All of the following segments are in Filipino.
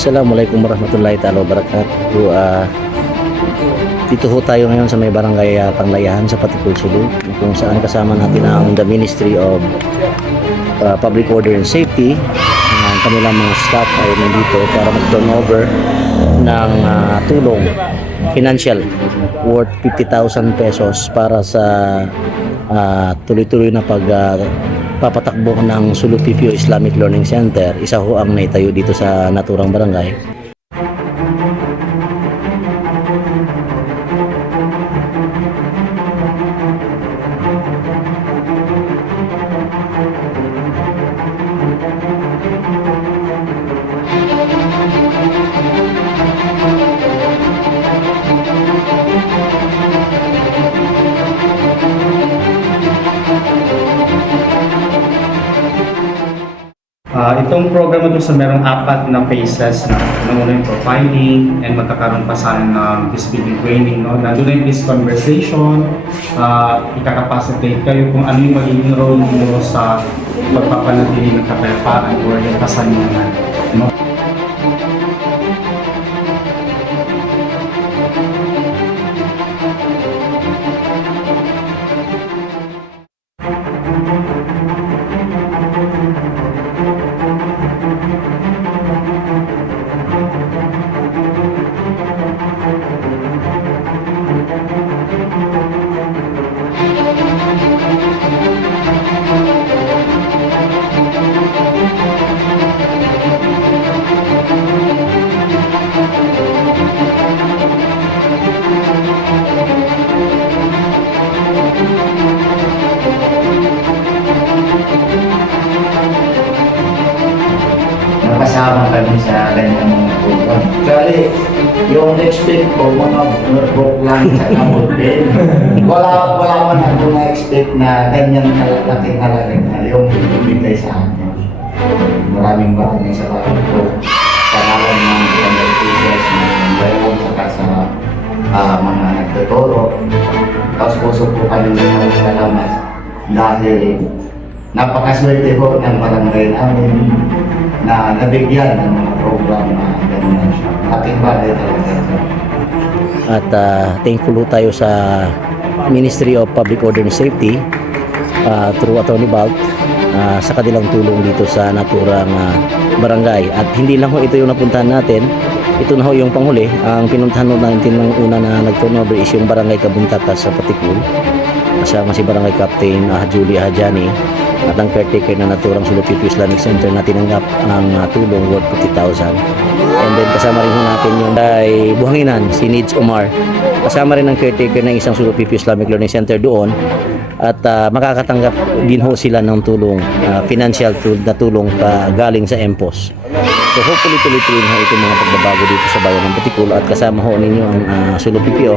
Assalamualaikum warahmatullahi ta'ala wabarakatuh. Dito ho tayo ngayon sa may barangay Panglayahan sa Patikul, Sulu, kung saan kasama natin ang the Ministry of Public Order and Safety. Ang kanilang mga staff ay nandito para mag-turn over ng tulong financial worth 50,000 pesos para sa tuloy-tuloy na papatakbo ng Sulu PPO Islamic Learning Center. Isa ho ang naitayo dito sa naturang barangay. Itong programa doon sa merong 4 na phases na una yung profiling and magkakaroon pa sana ng peace building training. No? Nandun na yung peace conversation, ikakapacitate kayo kung ano yung magiging role nyo sa pagpapanatili ng kapayapaan or yung kasaningan. No? Kasama kami sa ganyang program. Kali, yung expect ko, mga broke lang sa namulpin. Wala man ako na-expect na ganyan kalaking halagang na yung ibigay sa akin. Maraming salamat po sa kalan ng ganyang teachers na bayon saka sa mga nagtuturo. Tapos puso po kami ng salamat dahil napakaswerte po ng barangay namin na nabigyan ng mga program na ganyan siya. Ating bagay talaga. At thankful ho tayo sa Ministry of Public Order and Safety through Atty. Balt sa kanilang tulong dito sa naturang barangay. At hindi lang ho ito yung napuntahan natin, ito na ho yung panghuli. Ang pinuntahan ho natin ng una na nag-turnover is yung barangay Kabuntakas sa Patikul. Kasama si Barangay Captain Julie Hajani at ang caretaker na naturang Sulu PPO Islamic Center na tinanggap ang tulong worth 50,000. And then kasama rin ho natin yung ay Buhanginan, si Nids Omar. Kasama rin ang caretaker ng isang Sulu PPO Islamic Learning Center doon. At makakatanggap din ho sila ng tulong, financial na tulong galing sa MPOS. So hopefully tuloy-tuloy na itong mga pagbabago dito sa bayan ng Patikul at kasama ho ninyo ang Sulu PPO.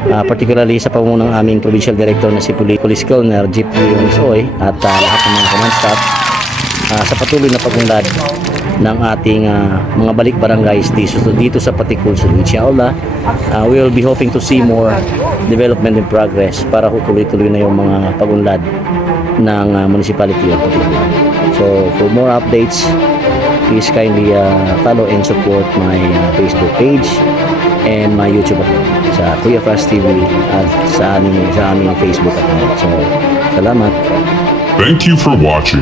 Particularly sa pamuno ng aming Provincial Director na si Police Colonel Jeep Oy at lahat ng mga command staff sa patuloy na pagunlad ng ating mga balik barangays dito sa Patikul, Sulu. Inshallah, we will be hoping to see more development in progress para tuloy-tuloy na yung mga pagunlad ng municipality of Patikul. So for more updates, please kindly follow and support my Facebook page and my YouTube account sa Kuya Fast TV at sa aming Facebook account. So, salamat. Thank you for watching.